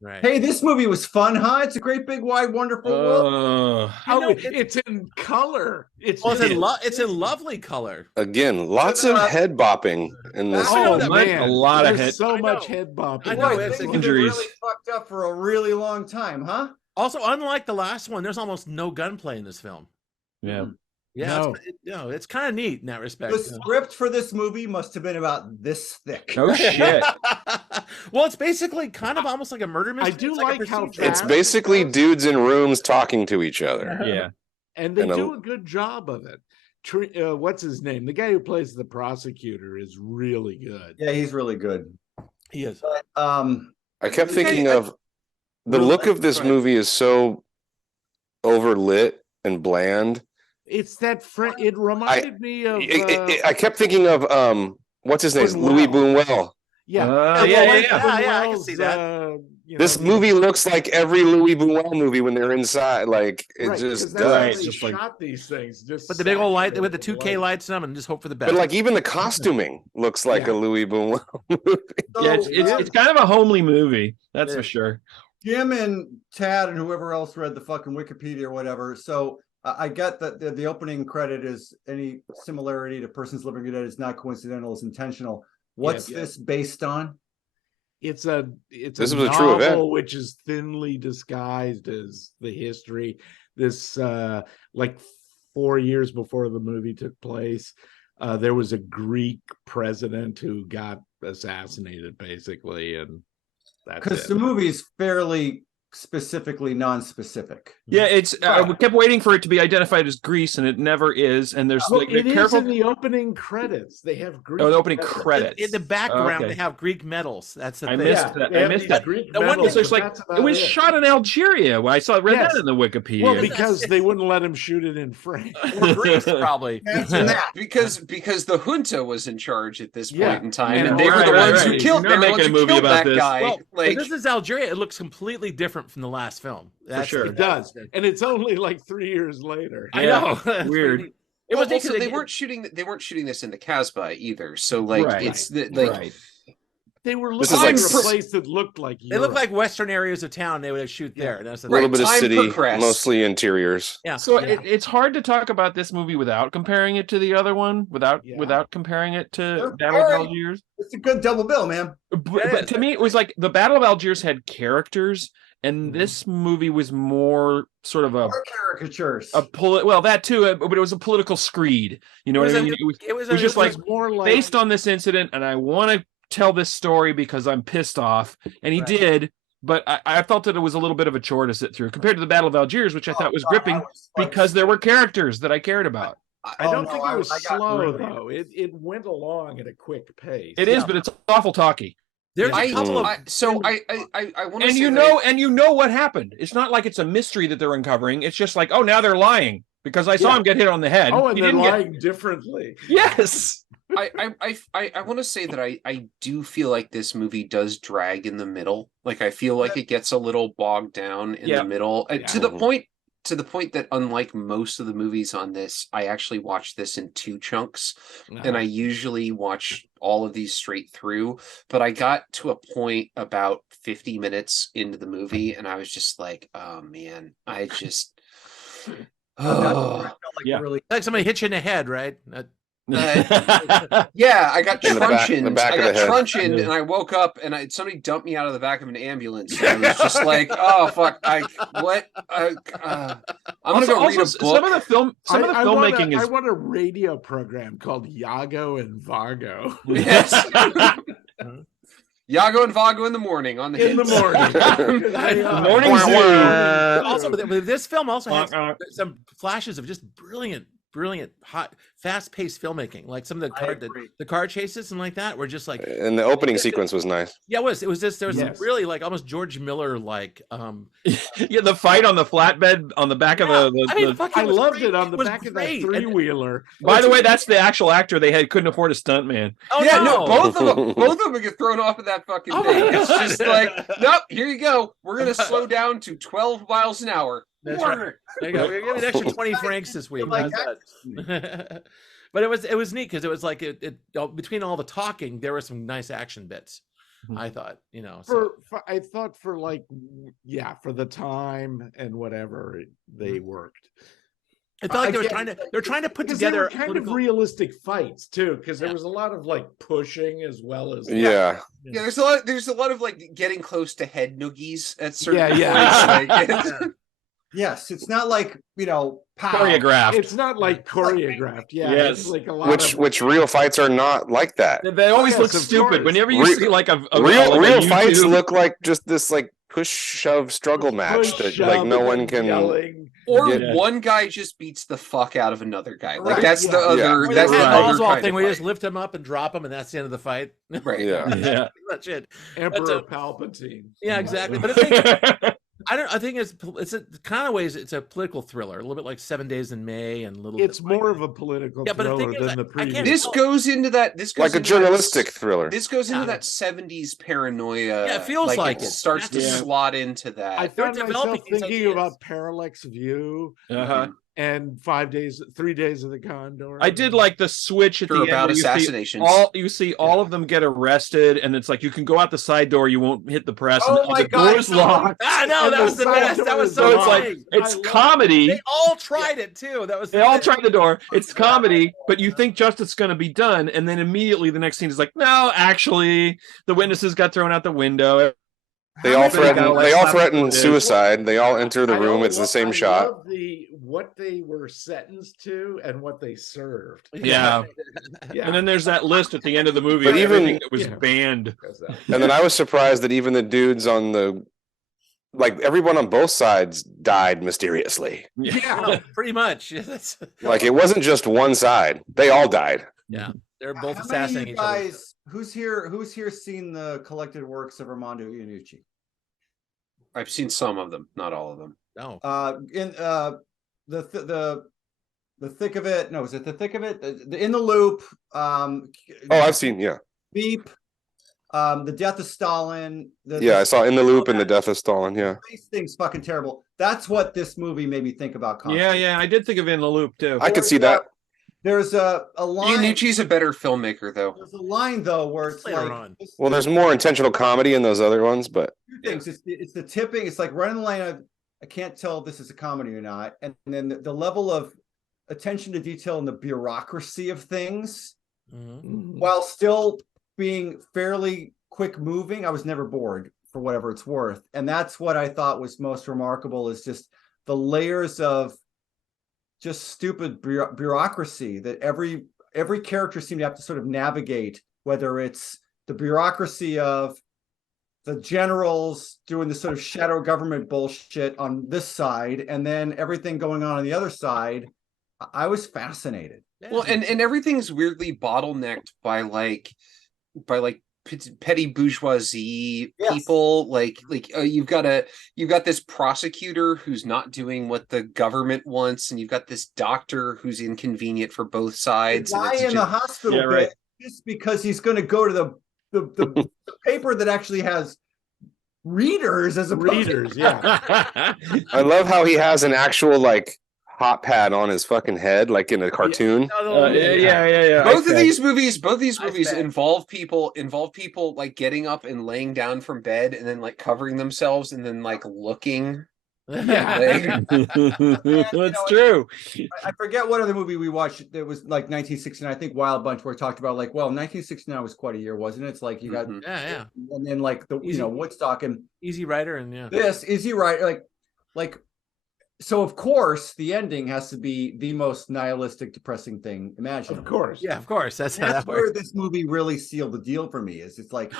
Right. Hey, this movie was fun, huh? It's a great big wide wonderful world. It's in color. It's in lovely color. Again, lots of head bopping in this. Oh that, man, a lot of there's head. so much head bopping. I know, Boy, it's things like have been injuries. really fucked up for a really long time, huh? Also, unlike the last one, there's almost no gunplay in this film. Yeah. Yeah, No. it's kind of neat in that respect. The script for this movie must have been about this thick. Oh shit. Well, it's basically kind of almost like a murder mystery. I do It's like a how procedural. It's fast basically it goes. dudes in rooms talking to each other. Yeah. And they And a- do a good job of it. What's his name? The guy who plays the prosecutor is really good. Yeah, he's really good. He is. But, I kept Okay, thinking of the Real- look of this go ahead. movie is so overlit and bland. It's that it reminded me of I kept thinking of what's his name? Buñuel. Louis Buñuel. yeah, Yeah, I can see that. This movie looks like every Louis Buñuel movie when they're inside. Like it right, just because that's how does. they Just like- shot these things. Just But the big old light saturated with the 2K light. lights in them, and just hope for the best. But like even the costuming looks like Yeah. a Louis Buñuel movie. so, Yeah, it's kind of a homely movie. That's It for is. sure. Jim and Tad and whoever else read the fucking Wikipedia or whatever. So I get that the opening credit is any similarity to Persons Living or Dead is not coincidental, it's intentional. What's Yeah. this based on? This This a was a true event. novel which is thinly disguised as the history. This like 4 years before the movie took place, there was a Greek president who got assassinated, basically, and that's Because it. the movie is fairly specifically non-specific. Yeah, it's. We kept waiting for it to be identified as Greece, and it never is. And there's Well, like it is careful. in the opening credits. They have Greek. Oh, the opening medals. credits. In the background, Okay. they have Greek medals. That's the I thing. missed that. they I have missed these that. Greek The one medals, is There's but like that's it about was it. shot in Algeria. I read Yes. that in the Wikipedia. Well, because they wouldn't let him shoot it in France. Or Greece, probably. Imagine that. because the junta was in charge at this point Yeah. in time, And and they were the right, ones right. who killed. You're not They were the making ones a who movie killed about that this. guy. Well, like, this is Algeria. It looks completely different from the last film. That's sure. It does, and it's only like 3 years later. I know. Weird. It was also, because they weren't shooting this in the Casbah either. So like Right. it's the, like Right. They were This looking is for like a place that looked like They look Europe. like western areas of town. They would shoot there. That's the A little Right, bit of time city, progressed. mostly interiors. Yeah. So yeah. it's hard to talk about this movie without comparing it to the other one, without comparing it to Sure. Battle of All right. Algiers. It's a good double bill, man. But to me, it was like the Battle of Algiers had characters, and this movie was more sort of a Our caricatures. well, that too, but it was a political screed. You know what I mean? It was just like more like based on this incident, and I want to tell this story because I'm pissed off, and he Right. did. But I felt that it was a little bit of a chore to sit through compared to the Battle of Algiers, which I thought was gripping because there were characters that I cared about. I don't no, think it was I got slow really- though. It went along at a quick pace. It is, but it's awful talky. There's a couple of I want to And say you know what happened. It's not like it's a mystery that they're uncovering. It's just like, oh, now they're lying because I saw Yeah. him get hit on the head. Oh, and He they're didn't get- lying differently. Yes. I want to say that I do feel like this movie does drag in the middle. Like I feel like it gets a little bogged down in Yeah. the middle Yeah. to the point that unlike most of the movies on this, I actually watched this in two chunks, and I usually watch all of these straight through. But I got to a point about 50 minutes into the movie, and I was just like, oh man, I just. Yeah. Really like somebody hit you in the head, right? Yeah, I got In the truncheoned. back I of the got head. truncheoned, and I woke up, and somebody dumped me out of the back of an ambulance. And I was just like, "Oh fuck! I'm gonna go read a book." Some of the filmmaking I is want a radio program called Yago and Vargo. Yes. Yago and Vago in the morning on the In the hits. morning. Morning Zoo. Also, but this film also has some flashes of just brilliant, hot, fast-paced filmmaking. Like some of the car chases and like that were just like. And the opening sequence was nice. Yeah, it was. It was just there was some Yes. really like almost George Miller like. Yeah, the fight on the flatbed on the back of the. fuck, I it was loved great. it on the was back of that great. And- three-wheeler. By the way, that's the actual actor. They couldn't afford a stuntman. Oh Yeah, no! no, both of them get thrown off of that fucking Oh my thing. It's God. just like, nope, here you go. We're gonna slow down to 12 miles an hour. That's right. There you go. We're giving an extra 20 francs this week. Like But it was neat because it was like it between all the talking, there were some nice action bits. I thought, so. I thought for the time and whatever they worked. I felt like they're trying to put together kind of realistic fights too, because there was a lot of like pushing as well as yeah. There's a lot of like getting close to head noogies at certain points. Like, yes, it's not like choreographed. It's not like choreographed. Yes, it's like a lot which real fights are not like that. They always look stupid. Course. Whenever you see like a real fights look like just this like push shove struggle match that like no one can yelling. Or one guy just beats the fuck out of another guy. Like that's the other. Or That's the other Oswald kind thing of where you fight. just lift him up and drop him, and that's the end of the fight. Right. Yeah. That's it. Emperor Palpatine. Yeah, exactly. But I think it's a kind of ways it's a political thriller, a little bit like 7 Days in May and It's more of a political thriller than the previous. This goes into that. This goes like a journalistic thriller. This goes into that 70s paranoia. Yeah, it feels like it starts to slot into that. I found myself thinking about Parallax View and 3 Days of the Condor. I did like the switch at the end about where assassinations. You see all of them get arrested, and it's like you can go out the side door, you won't hit the press. Oh and my the God, door's locked. I know, that was the best. That was so it's like it's comedy. They all tried it too. They all tried the door. It's comedy, but you think justice is going to be done, and then immediately the next scene is like, no, actually, the witnesses got thrown out the window. They all threaten suicide. They all enter the room. It's the same shot. Love what they were sentenced to and what they served. Yeah. And then there's that list at the end of the movie. But of even everything that was banned. And then I was surprised that even the dudes on like everyone on both sides died mysteriously. Yeah, pretty much. Like it wasn't just one side; they all died. Yeah, they're both assassinating each other. Who's here seen the collected works of Armando Iannucci? I've seen some of them, not all of them. No. In the thick of it. No, is it the thick of it? In the Loop. I've seen. Yeah. Beep. The Death of Stalin. I saw In the Loop and The Death of Stalin. Yeah. These things fucking terrible. That's what this movie made me think about. Yeah, I did think of In the Loop too. I could see that. There's a line. Iannucci's a better filmmaker, though. There's a line though where it's like, well, there's more intentional comedy in those other ones, but two things. It's the tipping. It's like running the line of I can't tell if this is a comedy or not, and then the level of attention to detail and the bureaucracy of things, while still being fairly quick moving. I was never bored for whatever it's worth, and that's what I thought was most remarkable is just the layers of just stupid bureaucracy that every character seemed to have to sort of navigate, whether it's the bureaucracy of the generals doing this sort of shadow government bullshit on this side, and then everything going on the other side. I was fascinated. Well, and everything's weirdly bottlenecked by petty bourgeoisie people. Like you've got this prosecutor who's not doing what the government wants, and you've got this doctor who's inconvenient for both sides. The guy in the hospital just because he's going to go to the paper that actually has readers as a readers. I love how he has an actual like hot pad on his fucking head, like in a cartoon. Both these movies involve people like getting up and laying down from bed and then like covering themselves and then like looking. That's true. I forget what other movie we watched. It was like 1969. I think Wild Bunch, where it talked about like, well, 1969 was quite a year, wasn't it? It's like you got and then like the Woodstock and Easy Rider and this Easy Rider like. So of course the ending has to be the most nihilistic, depressing thing imaginable. Of course, yeah, of course. That's how that where works. This movie really sealed the deal for me. Is it's like,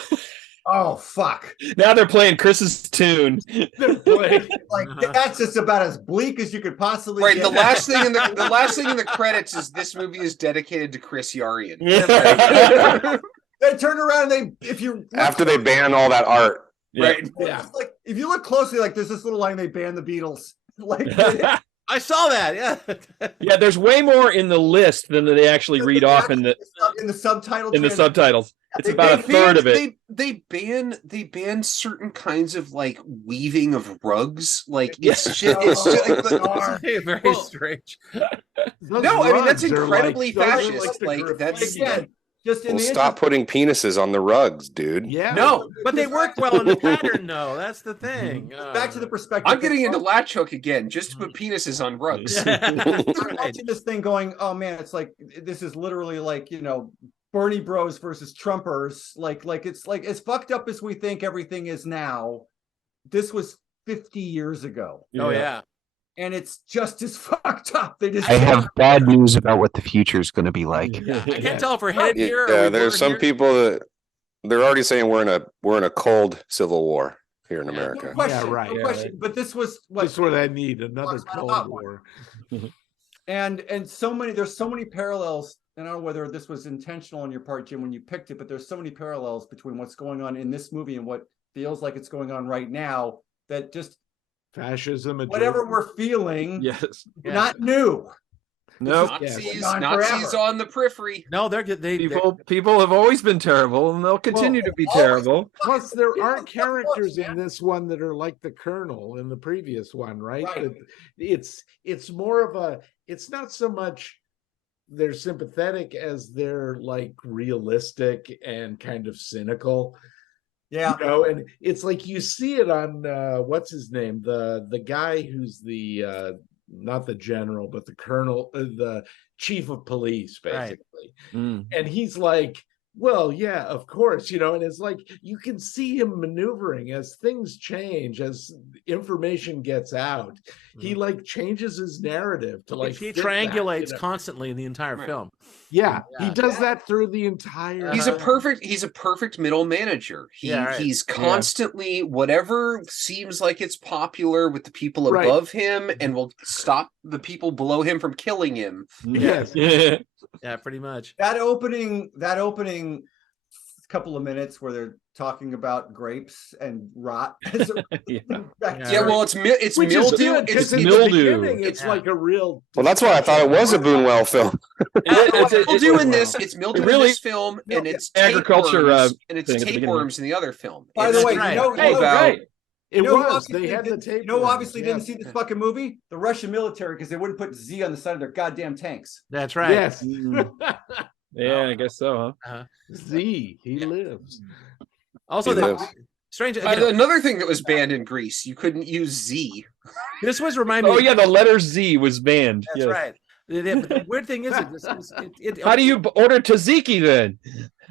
oh fuck! Now they're playing Chris's tune. That's just about as bleak as you could possibly. Right. Get. The last thing in the credits is this movie is dedicated to Chris Yarian. They turn around and after they ban all that art. Right. Yeah. Like if you look closely, like there's this little line they ban the Beatles. Like I saw that. Yeah. There's way more in the list than they actually read off in the subtitles. In the subtitles, it's about a third of it. They ban certain kinds of like weaving of rugs. Like it's just very strange. No, I mean that's incredibly fascist. Like that's again. just in Well, the stop interest, putting penises on the rugs, dude. Yeah. No, but they work well in the pattern, though. That's the thing. back to the perspective. I'm getting into latch hook again just to put penises on rugs. I'm Right. watching this thing going, oh man, it's like this is literally like, you know, Bernie Bros versus Trumpers. Like it's as fucked up as we think everything is now. This was 50 years ago. Oh yeah. And it's just as fucked up. They just I have bad news about what the future is going to be like. Yeah. I can't tell if we're headed here. Or Yeah, we there's were some here. people that they're already saying we're in a cold civil war here in Yeah. no America. question, Yeah, right. no Yeah, question. right. But this was That's what I need, another Talks about Cold that War. and so many, there's so many parallels. I don't know whether this was intentional on your part, Jim, when you picked it, but there's so many parallels between what's going on in this movie and what feels like it's going on right now, that just Fascism. whatever we're feeling, Yes. Yeah. not new. No. Nazis, Gone Nazis forever. on the periphery. No, they're good. People have always been terrible, and they'll continue to be terrible. Plus, there aren't characters in this one that are like the Colonel in the previous one, right? Right. It's more of a. It's not so much they're sympathetic as they're like realistic and kind of cynical. Yeah. You know, and it's like you see it on what's his name, the guy who's the not the general, but the colonel, the chief of police, basically. Mm. And he's like, well, yeah, of course, you know, and it's like you can see him maneuvering as things change, as information gets out. He like changes his narrative to like he fit that, triangulates you know? constantly in the entire Right. film. Yeah, he Yeah. does that through the entire. He's a perfect middle manager. Yeah, right. He's constantly whatever seems like it's popular with the people Right. above him and will stop the people below him from killing him. Yes. Yeah. Yeah, pretty much. That opening couple of minutes where they're talking about grapes and rot. Yeah. Yeah, well, it's Which is mildew. good, 'cause It's in the mildew. beginning, it's Yeah. like a real. Well, that's why I thought it was a Boonwell film. It's mildew in well. this. It's mildew It really- in this film, and it's Agriculture, tapeworms, and it's thing at the beginning. tapeworms in the other film. By the It's way, right. you know, Hey, about- right. It you know who was. obviously They had the didn't- tape. You know, who obviously yeah. didn't see this fucking movie. The Russian military, because they wouldn't put Z on the side of their goddamn tanks. That's right. Yes. Yeah, I guess so, huh? Z, he lives. Also, He the lives. strange. Again, Another thing that was banned in Greece, you couldn't use Z. this was reminding Oh me. yeah, the letter Z was banned. That's Yes. right. But the weird thing is, How do you order tzatziki then?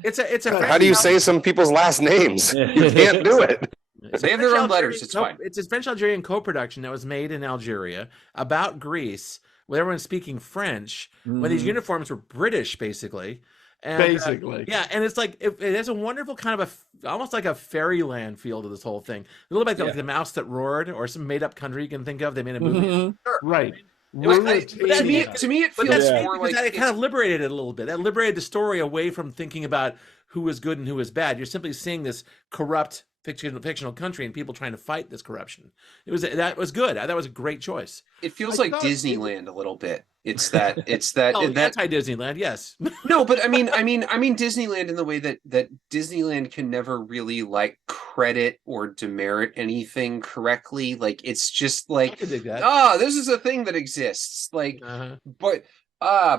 It's a. How do you say some people's last names? You can't do it. They have their own letters, it's fine. It's a French-Algerian co-production that was made in Algeria about Greece, where everyone's speaking French, when these uniforms were British, basically. And, Basically. yeah, and it's like it has a wonderful kind of almost like a fairyland feel to this whole thing. A little bit like the Mouse That Roared, or some made-up country you can think of. They made a movie. Right. was- Ruritania. To me, it But feels that's more because like it kind of liberated it a little bit. That liberated the story away from thinking about who was good and who was bad. You're simply seeing this corrupt fictional country and people trying to fight this corruption. That was good. That was a great choice. it feels I like thought- Disneyland a little bit. It's that Oh, that anti-Disneyland, yes. no, but I mean Disneyland in the way that Disneyland can never really like credit or demerit anything correctly. Like it's just I like, could dig that. this is a thing that exists. Like, Uh-huh. but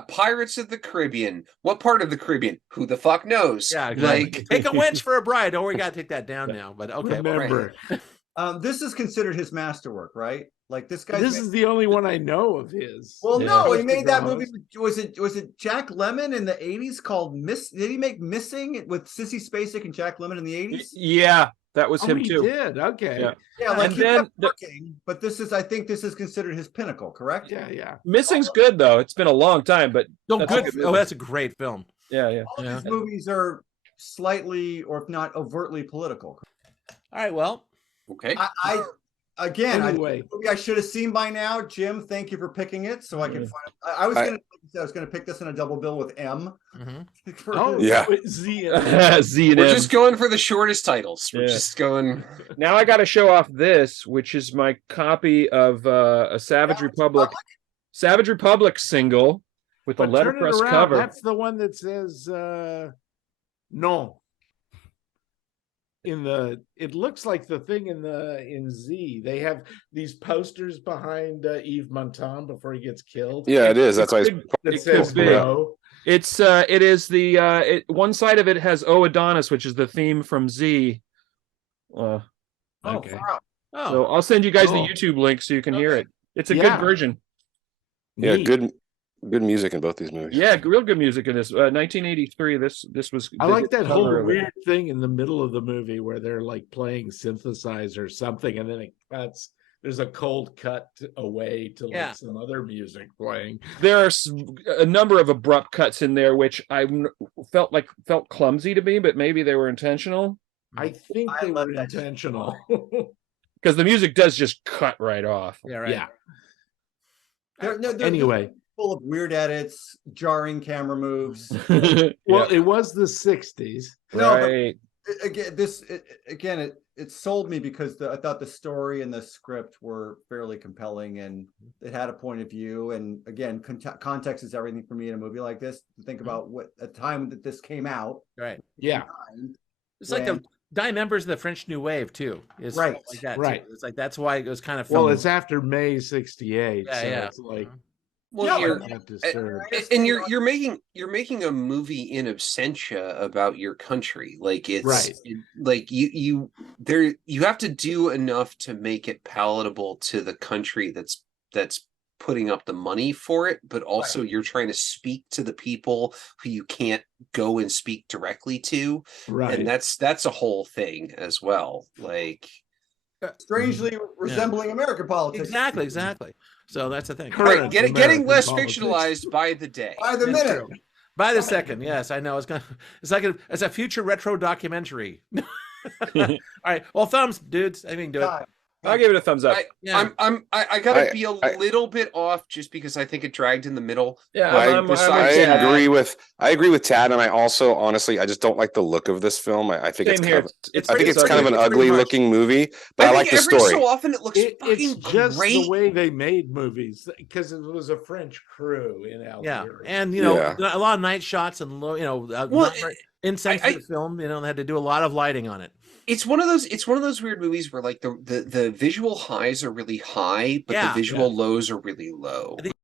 Pirates of the Caribbean. What part of the Caribbean? Who the fuck knows? Yeah, exactly. Like, Take a wench for a bride. Oh, we got to take that down now. But okay, Remember, This is considered his masterwork, right? Like this guy. this is the only one I know of his. Well, Yeah. no, he made that Costa-Gavras. movie. Was it Jack Lemmon in the '80s called Miss? Did he make Missing with Sissy Spacek and Jack Lemmon in the '80s? Yeah, that was Oh, him he too. did. Okay. Yeah. Yeah, like And he then kept working, but I think this is considered his pinnacle, correct? Yeah. Missing's good though. It's been a long time, but No, That's a good. good Oh, movie. that's a great film. yeah. All Yeah. of his movies are slightly, or if not overtly, political. All right, well, okay. I again, Anyway. movie I should have seen by now. Jim, thank you for picking it, so I can find. I was gonna pick this in a double bill with M. mhm. Oh, Yeah. Z. Z and We're M. just going for the shortest titles. We're Yeah. just going. Now I got to show off this, which is my copy of a Savage Republic single with a But turn it letterpress around. cover. That's the one that says no. It looks like the thing in Z. They have these posters behind Yves Montand before he gets killed. Yeah, it is. That's why that It says could be. no. It is the one side of it has "Oh Adonis," which is the theme from Z. Oh, Okay. wow. Oh, So I'll send you guys Cool. the YouTube link so you can hear Okay. it. It's a Yeah. good version. Yeah, Neat. good music in both these movies. Yeah, real good music in this. 1983. This was. I they like did the that whole cover of it. weird thing in the middle of the movie where they're like playing synthesizer or something, and then it cuts. There's a cold cut away to like Yeah. some other music playing. There are a number of abrupt cuts in there, which I felt clumsy to me, but maybe they were intentional I think I they let were that just intentional. because the music does just cut right off. yeah, right. Yeah. They're Anyway, full of weird edits, jarring camera moves. well, it was the 60s. No, but Right. again, it sold me because I thought the story and the script were fairly compelling, and it had a point of view. And again, context is everything for me in a movie like this. To think about what a time that this came out. Right. Yeah. It's like the dying members of the French New Wave too. It's Right, like that. right. Too. It's like that's why it was kind of. Well, filmed. it's after May 68. Yeah, so yeah. it's like Well, Yeah, you're not disturbed. and you're making a movie in absentia about your country. Like it's Right. like you have to do enough to make it palatable to the country that's putting up the money for it, but also you're trying to speak to the people who you can't go and speak directly to. Right. And that's a whole thing as well. Like Strangely resembling American politics. Exactly. So that's the thing. Correct. right, getting American less politics. fictionalized by the day. By the That's minute. true. By the second, yes, I know. It's like it's a future retro documentary. All right. Well, thumbs, dudes. I mean, do it. God. I'll give it a thumbs up. Yeah. I gotta be a little bit off just because I think it dragged in the middle. Yeah, But I'm besides with that- I agree with Tad, and I also honestly I just don't like the look of this film. I think Same it's here. kind of It's I think pretty it's kind of an ugly. It's pretty ugly much- looking movie, but I like think the every story. so often it looks It's fucking just great. the way they made movies because it was a French crew in Yeah, Algeria. and Yeah. a lot of night shots and Well, not very insensitive film. They had to do a lot of lighting on it. It's one of those weird movies where like the visual highs are really high, but Yeah, the visual lows are really low.